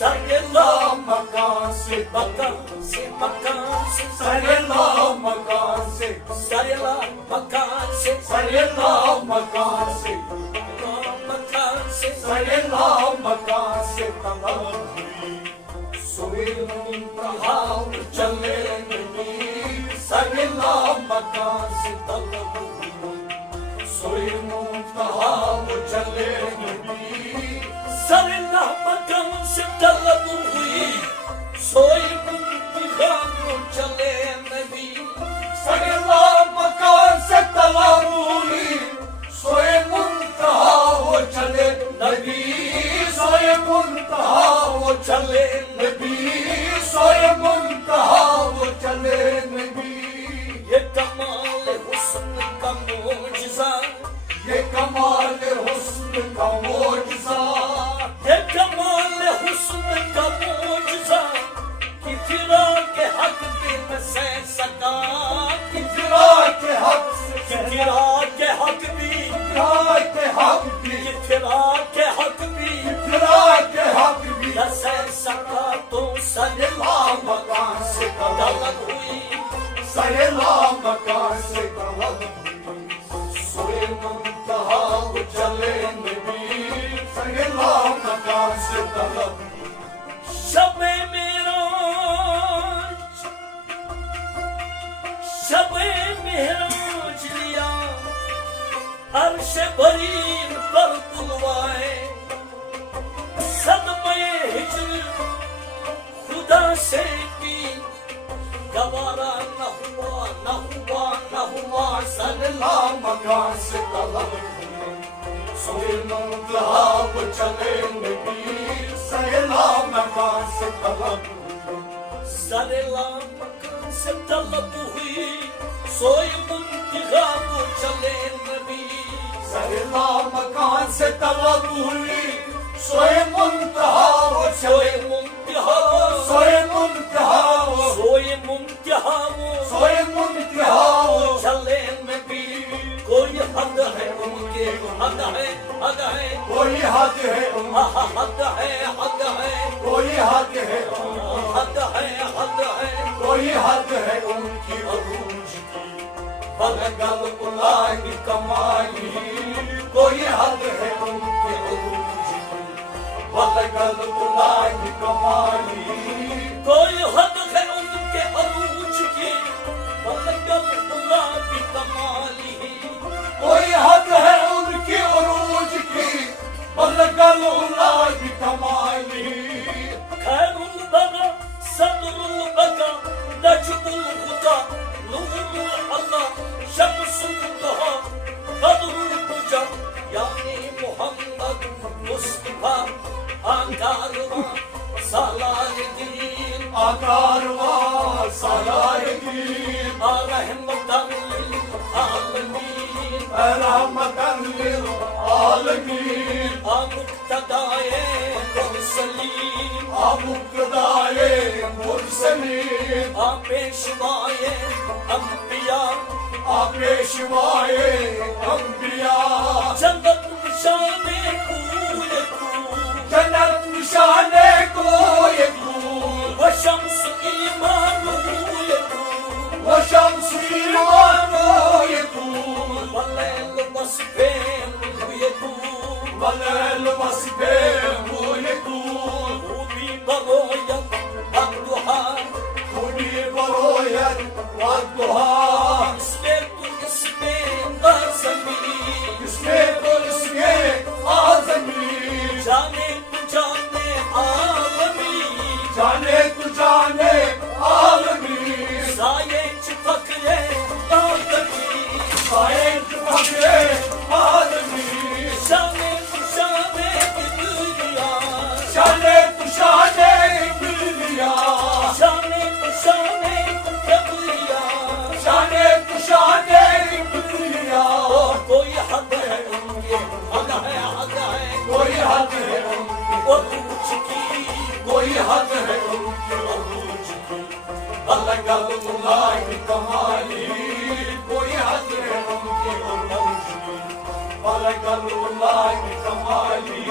Sarela makan se makan se makan se sarela makan se sarela makan se sarela makan se makan se sarela makan se tamam soyun tahav chale nahi sarela makan se tamam soyun tahav chale nahi sarela makan se talab hui soy muntihan chale nabi sarela makan se talab hui soy muntaha chale nabi soy muntaha chale nabi soy muntaha chale nabi ye kamal husn ka mu'jiza ye kamal husn ka mu'jiza ये कमाल हुस्न का मौजज़ा कि फिरा के हक पे न सह सका कि फिरा के हक कि फिरा के हक भी फिरा के हक भी कि फिरा के हक भी फिरा के हक भी न सह सका तो सरेला मकान से तलब हुई सरेला मकान से तलब हुई सोए मुंतहा चले नबी सरेला मकान से तलब शबे मेराज लिया अर्श बरीन पर बुलवाए सदमे हिजर खुदा से की गवारा न हुआ सरेला मकान से तलब सोए मुंतहा चले नबी सरेला मकान से तलब सरेला मकान से तलब हुई सोए मुंतहा चले नबी सरेला मकान से तलब हुई सोए मुंतहा सोए मुंतहा सोए मुंतहा सोए मुंतहा सोए मुंतहा चले नबी कोई हद है उनके हद है कोई हद है हद है कोई हद है कोई हद है उनकी अरूज की बलगल उलाई कमाई कोई हद है उनकी अरूज की बलगल उलाई कमाई कोई हद है उनके अरूज की बलगल उलाई कमाली कोई हद है उनकी उरूज की बलगल उलाई कमाली खैरुल बगा सदरुल बगा नजमुल हुदा नूरुल अल्लाह शम्सुल दुहा बदरुल बुजा यानी मोहम्मद मुस्तफा आकारवा सालारदीन आकारवा सालारदीन रहमतन लिल आलमीन रहमतन लिल आलमीन मुक्तदाए मुरसलीन मुक्तदाए मुरसलीन पेशवाए अंबिया पेशवाए अंबिया जन्नत निशाने कोय जन्नत निशाने कोय वशम्स ईमान وشمس إيمان يطول والليل وصفين يطول والليل وصفين يطول خذي برؤية والضحى خذي برؤية والضحى اسمك اسمين أعظمي اسمك اسمين أعظمي جانك عالمي جانك عالمي سایت فکرے آدمی سایت فکرے آدمی شانے کی دنیا شانے کی دنیا شانے کی دنیا شانے کی دنیا کوئی حد ہے ان کے حد ہے کوئی حد ہے ان کی عروج کی کوئی حد ہے ان کی عروج کی بلغل اولئک کمالی کوئی حد ہے ان کی عروج کی بلغل اولئک کمالی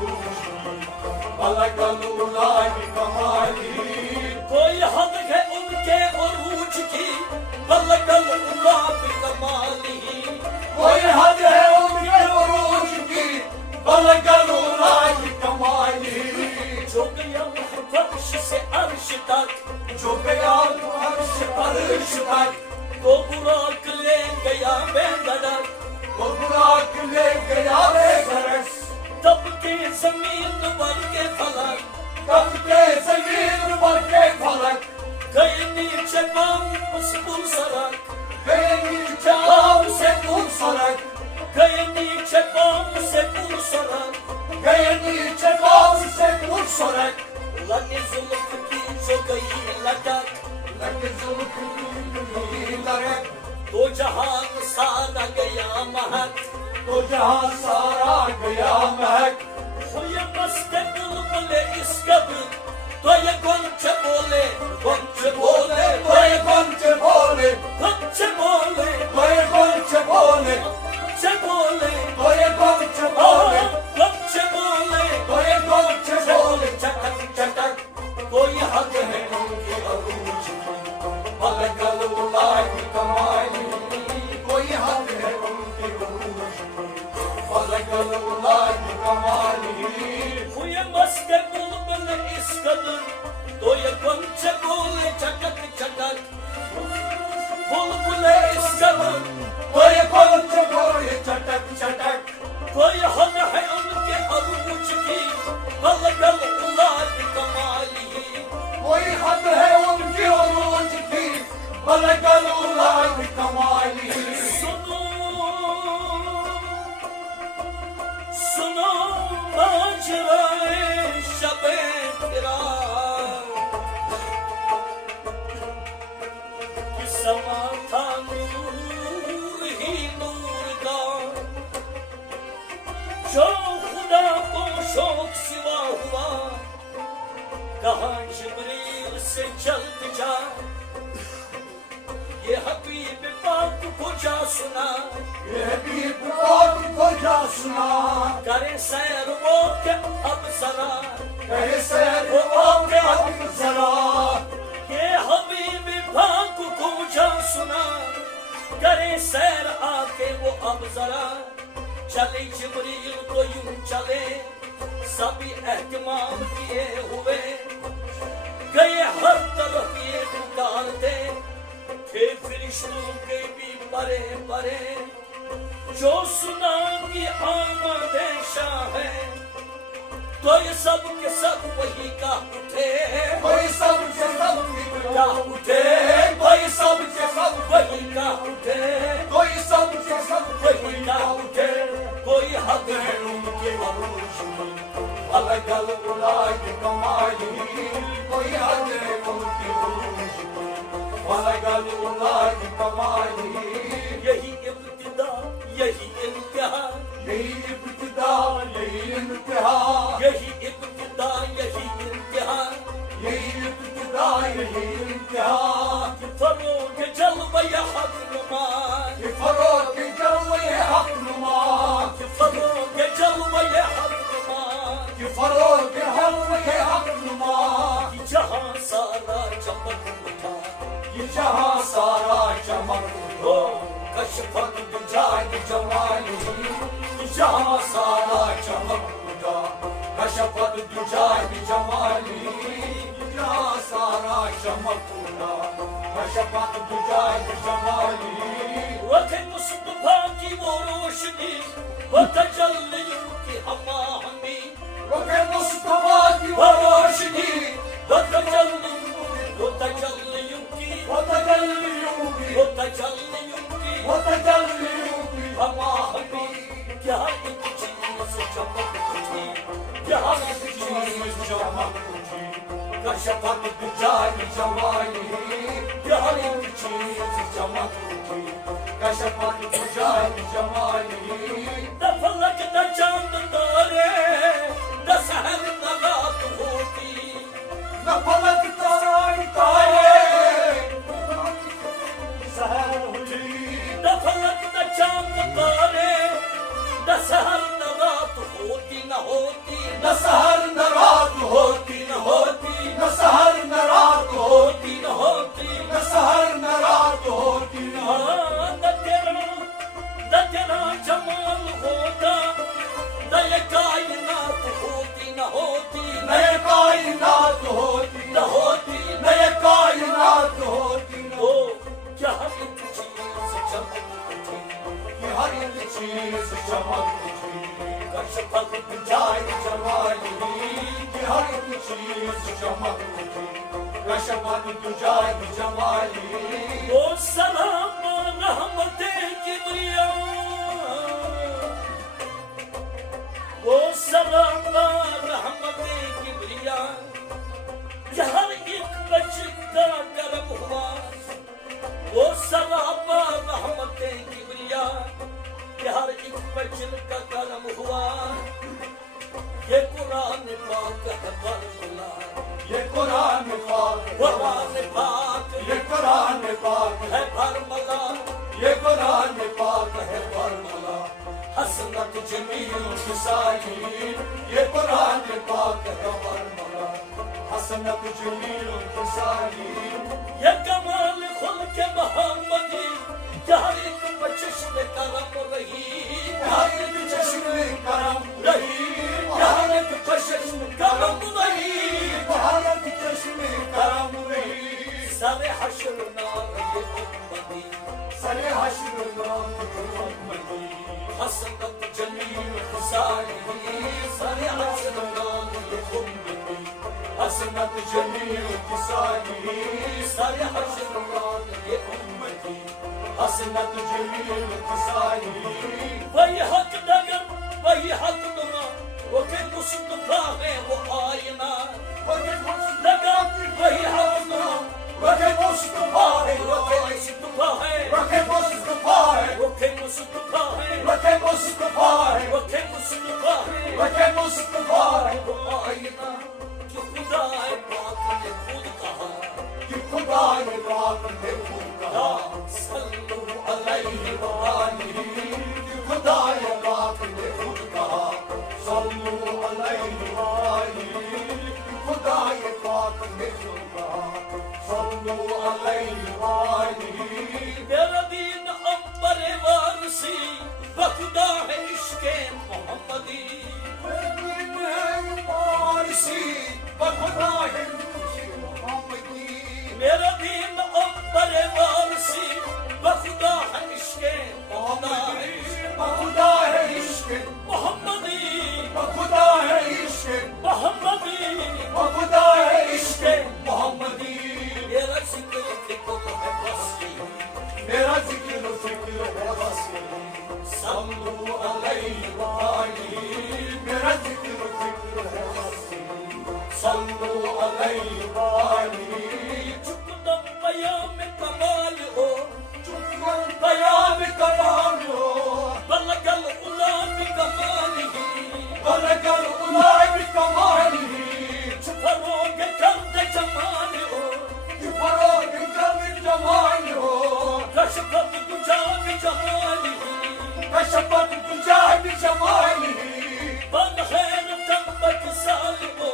عروج کی بلغ العلا بکمالہ کوئی حد ہے ان کے عروج کی بلغ العلا بکمالہ کوئی حد ہے ان کے عروج کی بلغ العلا بکمالہ جو گیا فرش سے عرش تک جو گیا عرش تک وہ براق لے گیا بے دھڑک وہ براق لے گیا بے دھڑک تب کے زمین بن کے فلک تب کے زمین بن کے فلک گئے نیچے بام سے دور سرک گئے نیچے بام سے دور سرک گئے نیچے بام سے دور سرک گئے نیچے بام سے دور سرک لگے زلف کی جو گئی لٹک لگے زلف کی لٹک تو جہان سارا گیا مہک تو جہان سارا گیا مہک وہ یہ مست بلبل اس قبر تو یہ گنچ بولے گنچ بولے تو یہ گنچ بولے گنچ بولے تو یہ گنچ بولے گنچ بولے تو یہ گنچ بولے گنچ بولے تو یہ گنچ بولے چٹک چٹک کوئی حد ہے ان کے عروج کی بلغ العلا بکمالہ کوئی حد ہے ان کے عروج کی بلغ العلا بکمالہ وہ یہ مست بلبل اس قدر تو یہ گنچ بولے چٹک چٹک بلبل اس قدر تو یہ گنچ بولے چٹک چٹک کوئی حد ہے ان کے عروج کی بلغ العلا بکمالہ کوئی حد ہے ان کے عروج کی بلغ العلا بکمالہ سنو ماجرائے شب فراق کہ سما تھا نور ہی نور کا جو خدا کو شوق سوا ہوا کہاں جبریل سے جلد جا یہ حبیب پاک کو جا سنا یہ حبیب پاک کو جا سنا کرے سیر وہ کہ اب ذرا کرے سیر وہ کہ اب ذرا یہ حبیب پاک کو جا سنا کرے سیر آ کے وہ اب ذرا چلے جبریل تو یوں چلے سبھی اہتمام کیے ہوئے گئے ہر طرف یہ پکارتے تھے فرشتوں کے بھی پرے پرے جو سنا کی آمد شاہ ہے تو یہ سب کے سب وہی کا اٹھے کوئی سب کے سب کا اٹھے کوئی سب کے سب وہی کا اٹھے کوئی سب کے سب وہی کا اٹھے کوئی حد ہے ان کے عروج کی بلغ العلا بکمالہ کوئی حد ہے ان کے عروج کی بلغ العلا بکمالہ یہی ابتدا یہی انتہا یہی ابتدا یہی انتہا یہی ابتدا یہی انتہا یہی ابتدا یہی انتہا کہ فروغ جلوہ حق نما کہ فروغ جلوہ حق نما کہ فروغ جلوہ حق نما کہ فروغ جلوہ حق نما کہ جہاں سارا چمک اٹھا یہ جہاں سارا چمک اٹھا کشفت بجائے جمالہ جہاں سارا چمک اٹھا کشفت بجائے جمالہ جہاں سارا چمک اٹھا کشفت بجائے جمالہ وقت مصطفیٰ کی وہ روشنی وہ تجلیوں کی ہما ہمی وقت مصطفیٰ کی وہ روشنی وہ تجلیوں کی وہ تجلیوں کی وہ تجلیوں کی وہ تجلیوں کی ہما ہمی کیا ایک چیز چمک اٹھی کیا ایک چیز چمک اٹھی کشفت بجائے جمالہ کیا ایک چیز چمک اٹھی کشفت بجائے جمالہ نہ فلک نہ چاند تارے نہ سحر نہ رات ہوتی نہ فلک تارے سحر ہوئی نہ فلک نہ چاند تارے نہ سحر نہ رات ہوتی نہ ہوتی चमकती कशमन तुझाई जमाली ओ सलाम रहमते किबरिया ओ सलाम रहमते किबरिया हर एक बच्चे का करम हुआ वो सलाम रहमते किबरिया हर एक बच्चे का करम हुआ ये कुरान पाक है बरमला ये कुरान पाक ये कुरान पाक है बरमला ये कुरान पाक है बरमला हसनत जमील हुसैन ये कुरान पाक है बरमला हसनत जमील हुसैन ये कमाल खुल्क मोहम्मदी हर एक चश्म करम रही हर एक चश्म करम रही हर एक चश्म करम रही हर एक चश्म करम रही सरे हश्र नाम ये उम्मती सरे हश्र नाम ये उम्मती हसनत जमील हुसैन सरे हश्र नाम ये उम्मती हसनत जमील हुसैन सरे हश्र नाम ये उम्मती हसनत जमील हुसैन वही हक नगर वही हक नुमा वो के मुस्तफा है वो आईना वो के मुस्तफा वही हक नुमा वो के मुस्तफा है वो के मुस्तफा है वो के मुस्तफा है वो के मुस्तफा है वो के मुस्तफा है वो के मुस्तफा है वो के मुस्तफा है वो आईना जो खुदा है पाक ने खुद कहा कि खुदा ने पाक ने खुद कहा सल्लु अलैहि व आलिहि कि खुदा ने पाक ने खुद कहा सल्लु अलैहि व आलिहि कि खुदा ने पाक ने खुद कहा सल्लु अलैहि व आलिहि मेरा दीन अंबर वारसी बखुदा है इश्क़े मोहम्मदी मेरा दीन वारसी बखुदा है इश्क़े मोहम्मदी मेरा दीन अंबर वारसी बखुदा है इश्क़े मोहम्मदी बखुदा है इश्क़े मोहम्मदी बखुदा है इश्क़े मोहम्मदी बखुदा है इश्क़े मोहम्मदी मेरा ज़िक्र फ़िक्र है बस मेरा ज़िक्र फ़िक्र है बस सल्लु अलैहि व आलिहि मेरा ज़िक्र फ़िक्र है बस सल्लु अलैहि व आलिहि चुकदम बयान कमाल हो चुकदम बयान कमाल हो बलगल उला भी कमालिही बलगल उला भी कमालिही छुपरोगे गर्द जमाल हो छुपरोगे गर्द जमाल हो कशफत तुझा भी जमालिही कशफत तुझा भी जमालिही बन खैर तंबक साल हो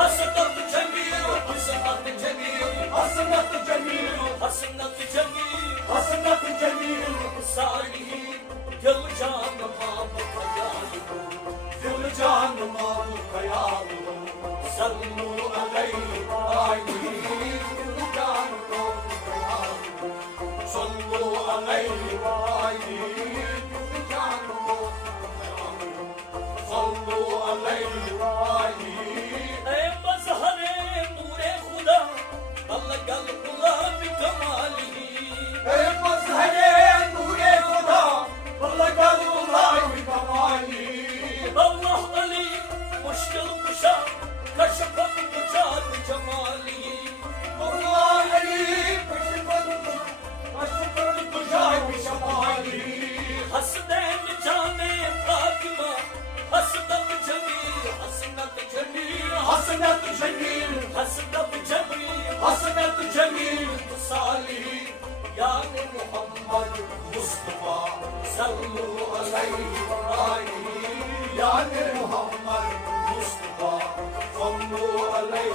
हसनत जमील हसनत जमील हसनत जमील हसनत जमील हसनत जमील हुसैनी दिल जान माम ख्याल हो दिल जान माम ख्याल हो सल्लु अलैहि व आलिहि दिल जान माम ख्याल हो सल्लु अलैहि व आलिहि दिल जान माम ख्याल हो सल्लु अलैहि व आलिहि ऐ मज़हरे नूरे खुदा बलगल उला भी कमालिही ऐ मज़हरे नूरे खुदा बलगल उला भी कमालिही अल्लाह अली मुश्किल कुशा कशफत तुझा भी जमालिही अल्लाह अली कशफत तुझा भी जमालिही हसनैन जाने फातिमा हसनत जमील हसनत जमील हसनत जमील हसनत जमील हसनत जमील साली याने मोहम्मद मुस्तफा सल्लु अलैहि व आलिहि याने मोहम्मद मुस्तफा सल्लु अलैहि